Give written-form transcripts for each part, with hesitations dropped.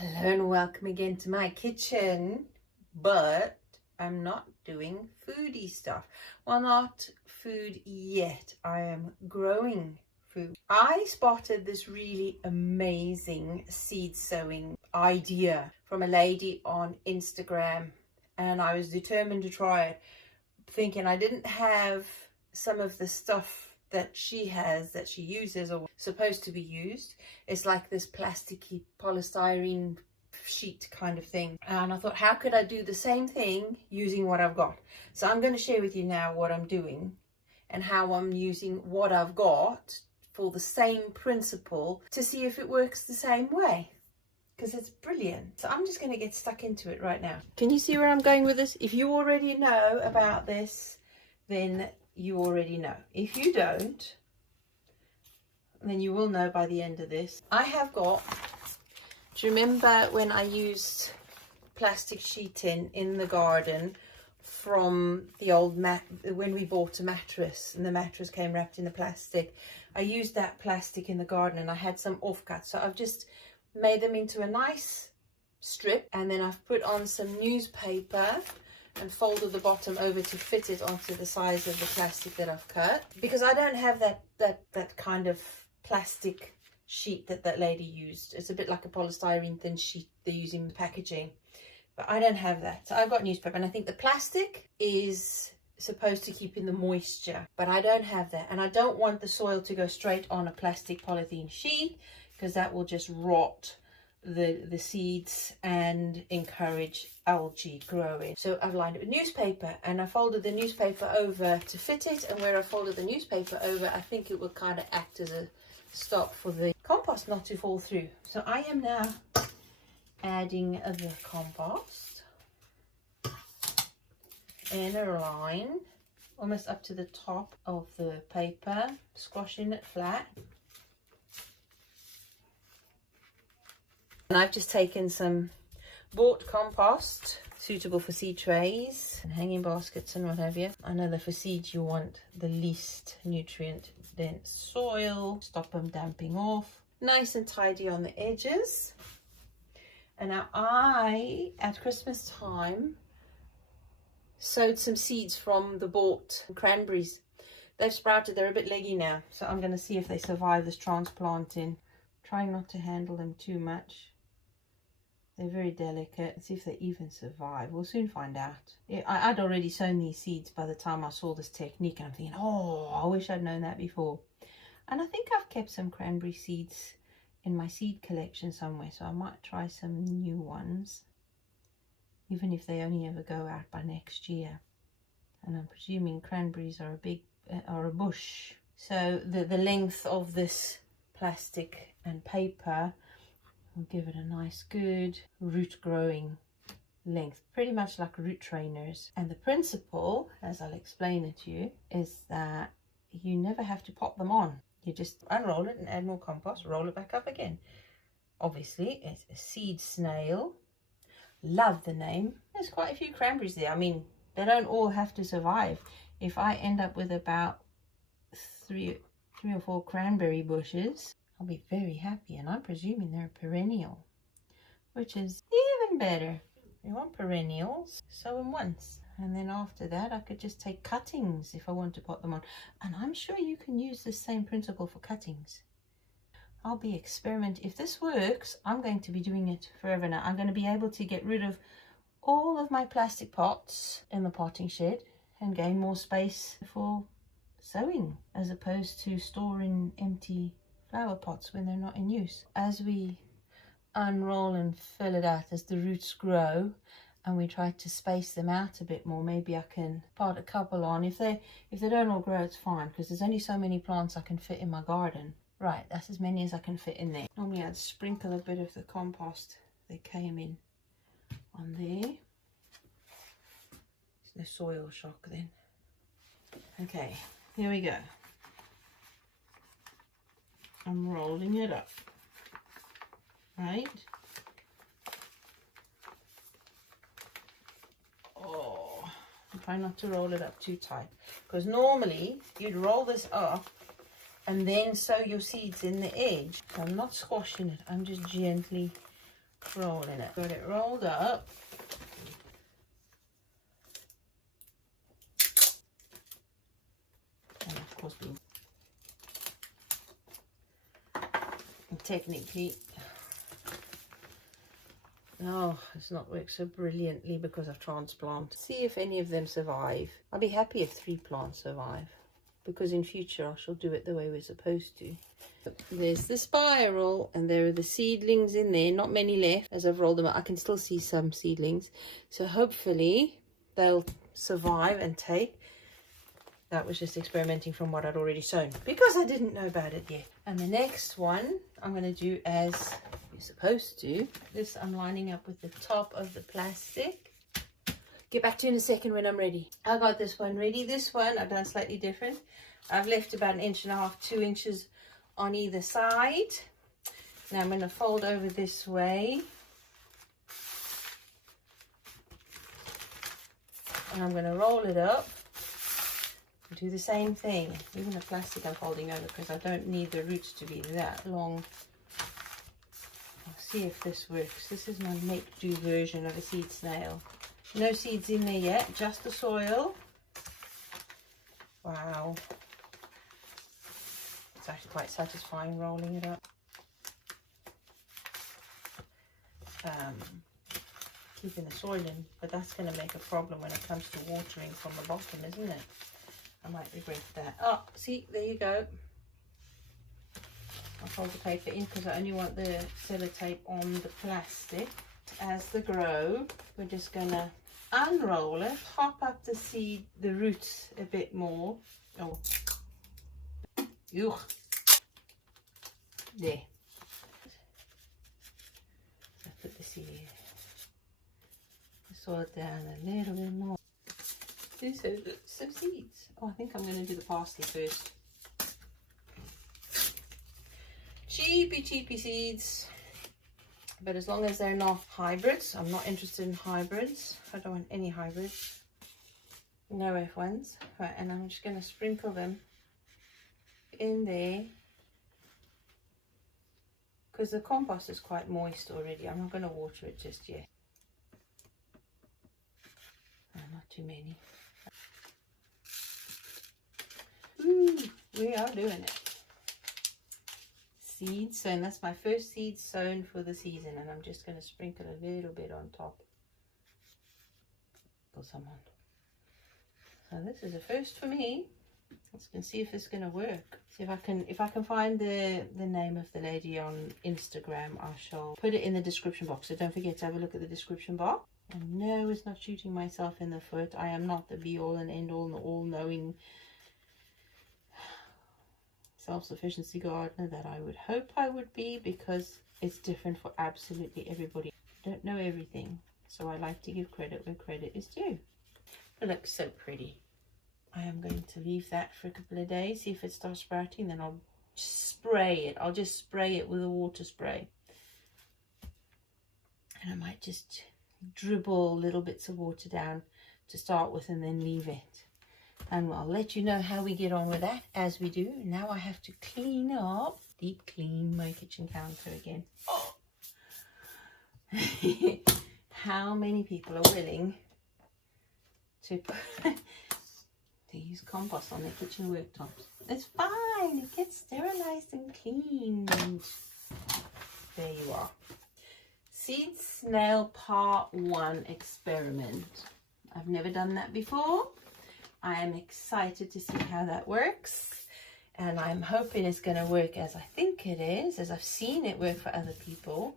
Hello and welcome again to my kitchen, but I'm not doing foodie stuff. Well, not food yet. I am growing food. I spotted this really amazing seed sowing idea from a lady on Instagram, and I was determined to try it, thinking I didn't have some of the stuff that she has, that she uses or supposed to be used. It's like this plasticky polystyrene sheet kind of thing, and I thought, how could I do the same thing using what I've got? So I'm going to share with you now what I'm doing and how I'm using what I've got for the same principle to see if it works the same way, because it's brilliant. So I'm just going to get stuck into it right now. Can you see where I'm going with this? If you already know about this, then you already know. If you don't, then you will know by the end of this. I have got, do you remember when I used plastic sheeting in the garden from the old when we bought a mattress and the mattress came wrapped in the plastic? I used that plastic in the garden and I had some offcuts, so I've just made them into a nice strip, and then I've put on some newspaper and folded the bottom over to fit it onto the size of the plastic that I've cut, because I don't have that kind of plastic sheet that lady used. It's a bit like a polystyrene thin sheet they use in packaging, but I don't have that. So I've got newspaper, and I think the plastic is supposed to keep in the moisture, but I don't have that, and I don't want the soil to go straight on a plastic polythene sheet, because that will just rot the seeds and encourage algae growing. So I've lined it with newspaper, and I folded the newspaper over to fit it, and where I folded the newspaper over, I think it will kind of act as a stop for the compost not to fall through. So I am now adding the compost in a line almost up to the top of the paper, squashing it flat. And I've just taken some bought compost suitable for seed trays and hanging baskets and what have you. I know that for seeds you want the least nutrient dense soil, stop them damping off, nice and tidy on the edges. And now I, at Christmas time, sowed some seeds from the bought cranberries. They've sprouted, they're a bit leggy now, so I'm going to see if they survive this transplanting. Trying not to handle them too much. They're very delicate. Let's see if they even survive. We'll soon find out. I'd already sown these seeds by the time I saw this technique, and I'm thinking, oh, I wish I'd known that before. And I think I've kept some cranberry seeds in my seed collection somewhere, so I might try some new ones, even if they only ever go out by next year. And I'm presuming cranberries are a bush. So the length of this plastic and paper will give it a nice good root growing length, pretty much like root trainers. And the principle, as I'll explain it to you, is that you never have to pop them on. You just unroll it and add more compost, roll it back up again. Obviously it's a seed snail. Love the name. There's quite a few cranberries there. I mean, they don't all have to survive. If I end up with about three or four cranberry bushes, I'll be very happy, and I'm presuming they're perennial, which is even better. You want perennials, sow them once, and then after that I could just take cuttings if I want to pot them on. And I'm sure you can use the same principle for cuttings. I'll be experimenting. If this works, I'm going to be doing it forever now. I'm going to be able to get rid of all of my plastic pots in the potting shed and gain more space for sowing, as opposed to storing empty flower pots when they're not in use. As we unroll and fill it out, as the roots grow and we try to space them out a bit more, maybe I can pot a couple on. If they don't all grow, it's fine, because there's only so many plants I can fit in my garden. Right, that's as many as I can fit in there. Normally I'd sprinkle a bit of the compost that came in on there. There's no soil shock then. Okay, here we go. I'm rolling it up, right? Oh, try not to roll it up too tight, because normally you'd roll this up and then sow your seeds in the edge. So I'm not squashing it, I'm just gently rolling it. Got it rolled up. And of course, technically, it's not worked so brilliantly because of transplant. See if any of them survive. I'll be happy if 3 plants survive, because in future I shall do it the way we're supposed to. There's the spiral, and there are the seedlings in there. Not many left as I've rolled them out. I can still see some seedlings, so hopefully they'll survive and take. That was just experimenting from what I'd already sown, because I didn't know about it yet. And the next one I'm going to do as you're supposed to. This I'm lining up with the top of the plastic. Get back to you in a second when I'm ready. I got this one ready. This one I've done slightly different. I've left about 1.5 inches, 2 inches on either side. Now I'm going to fold over this way. And I'm going to roll it up. Do the same thing. Even the plastic I'm folding over because I don't need the roots to be that long. I'll see if this works. This is my make-do version of a seed snail. No seeds in there yet, just the soil. Wow. It's actually quite satisfying rolling it up. Keeping the soil in, but that's going to make a problem when it comes to watering from the bottom, isn't it? I might regret that. Oh, see, there you go. I'll fold the paper in because I only want the sellotape on the plastic. As they grow, we're just going to unroll it, hop up the roots a bit more. Oh, yuck. There. I put the soil down a little bit more. Do some seeds. Oh, I think I'm going to do the parsley first. Cheapy seeds. But as long as they're not hybrids, I'm not interested in hybrids. I don't want any hybrids. No F1s. Right, and I'm just going to sprinkle them in there. Because the compost is quite moist already. I'm not going to water it just yet. Oh, not too many. Ooh, we are doing it. Seeds sown. That's my first seed sown for the season, and I'm just going to sprinkle a little bit on top. Put some on. So this is a first for me. Let's see if it's going to work. See if I can find the name of the lady on Instagram. I shall put it in the description box. So don't forget to have a look at the description box. And no, it's not shooting myself in the foot. I am not the be-all and end-all and all-knowing self-sufficiency gardener that I would hope I would be, because it's different for absolutely everybody. I don't know everything, so I like to give credit where credit is due. It looks so pretty. I am going to leave that for a couple of days, see if it starts sprouting, then I'll spray it. I'll just spray it with a water spray. And I might just dribble little bits of water down to start with and then leave it. And I'll let you know how we get on with that as we do. Now I have to clean up, deep clean my kitchen counter again. Oh. How many people are willing to use compost on their kitchen worktops? It's fine, it gets sterilized and cleaned. There you are. Seed snail part 1 experiment. I've never done that before. I am excited to see how that works, and I'm hoping it's going to work as I think it is, as I've seen it work for other people,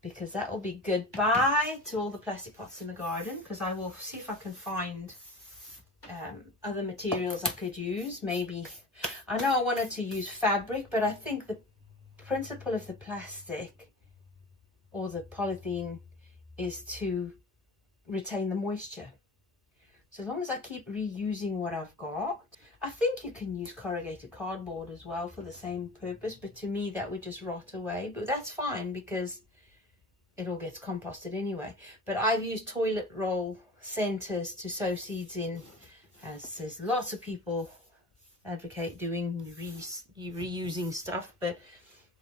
because that will be goodbye to all the plastic pots in the garden, because I will see if I can find other materials I could use. Maybe, I know I wanted to use fabric, but I think the principle of the plastic or the polythene is to retain the moisture. So as long as I keep reusing what I've got, I think you can use corrugated cardboard as well for the same purpose, but to me that would just rot away. But that's fine because it all gets composted anyway. But I've used toilet roll centers to sow seeds in, as there's lots of people advocate doing, reusing stuff, but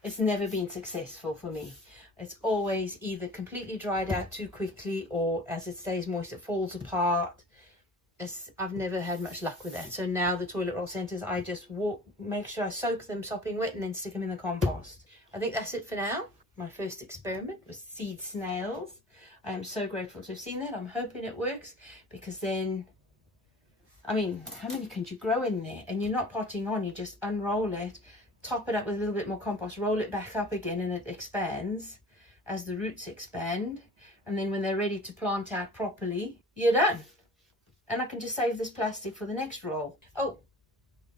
it's never been successful for me. It's always either completely dried out too quickly, or as it stays moist, it falls apart. I've never had much luck with that. So now the toilet roll centers, I just make sure I soak them sopping wet and then stick them in the compost. I think that's it for now. My first experiment was seed snails. I am so grateful to have seen that. I'm hoping it works, because then, I mean, how many can you grow in there? And you're not potting on, you just unroll it, top it up with a little bit more compost, roll it back up again, and it expands as the roots expand. And then when they're ready to plant out properly, you're done. And I can just save this plastic for the next roll. Oh,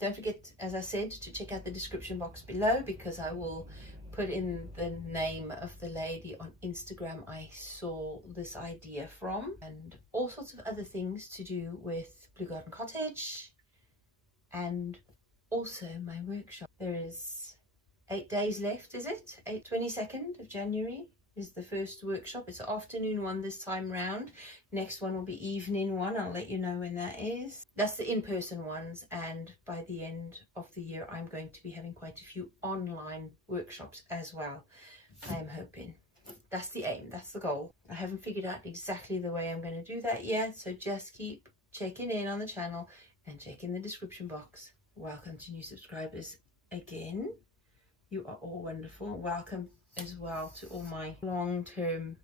don't forget, as I said, to check out the description box below, because I will put in the name of the lady on Instagram I saw this idea from, and all sorts of other things to do with Blue Garden Cottage, and also my workshop. There is 8 days left, is it? 22nd of January is the first workshop. It's an afternoon one this time round. Next one will be evening one. I'll let you know when that is. That's the in-person ones, and by the end of the year I'm going to be having quite a few online workshops as well. I am hoping. That's the aim, that's the goal. I haven't figured out exactly the way I'm going to do that yet, so just keep checking in on the channel and check in the description box. Welcome to new subscribers again. You are all wonderful. Welcome as well to all my long-term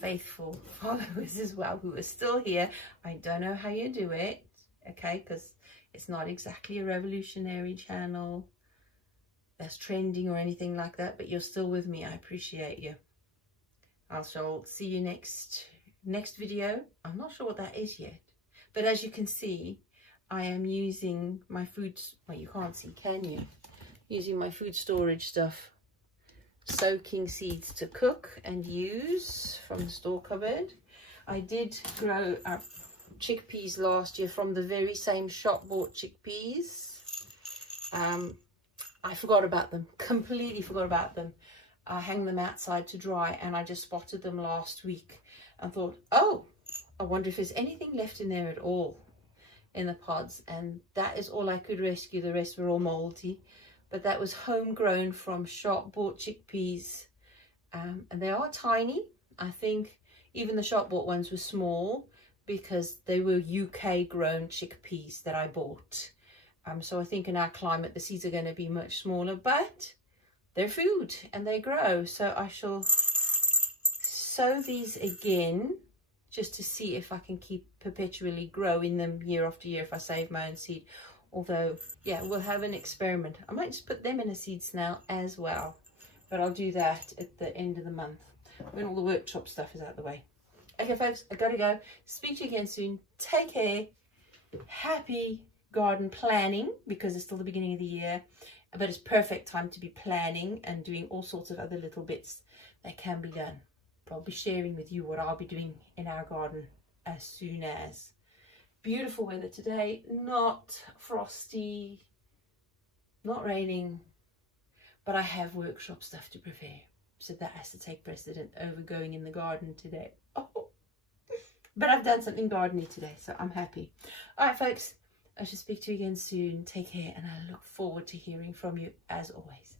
faithful followers as well, who are still here. I don't know how you do it, okay, because it's not exactly a revolutionary channel that's trending or anything like that, but you're still with me. I appreciate you. I shall see you next video. I'm not sure what that is yet, but as you can see, I am using my food, well, you can't see, can you? Using my food storage stuff, soaking seeds to cook and use from the store cupboard. I did grow chickpeas last year from the very same shop bought chickpeas. I forgot about them, completely forgot about them. I hang them outside to dry, and I just spotted them last week and thought, oh, I wonder if there's anything left in there at all in the pods, and that is all I could rescue. The rest were all moldy. But that was homegrown from shop bought chickpeas, and they are tiny. I think even the shop bought ones were small, because they were UK grown chickpeas that I bought. So I think in our climate the seeds are going to be much smaller, but they're food and they grow. So I shall sow these again just to see if I can keep perpetually growing them year after year if I save my own seed. Although, yeah, we'll have an experiment. I might just put them in a seed snail as well, but I'll do that at the end of the month when all the workshop stuff is out of the way. Okay, folks, I gotta go. Speak to you again soon. Take care. Happy garden planning, because it's still the beginning of the year, but it's perfect time to be planning and doing all sorts of other little bits that can be done. But I'll be sharing with you what I'll be doing in our garden as soon as. Beautiful weather today, not frosty, not raining, but I have workshop stuff to prepare, so that has to take precedent over going in the garden today. Oh, but I've done something gardeny today, so I'm happy. All right, folks, I shall speak to you again soon. Take care, and I look forward to hearing from you as always.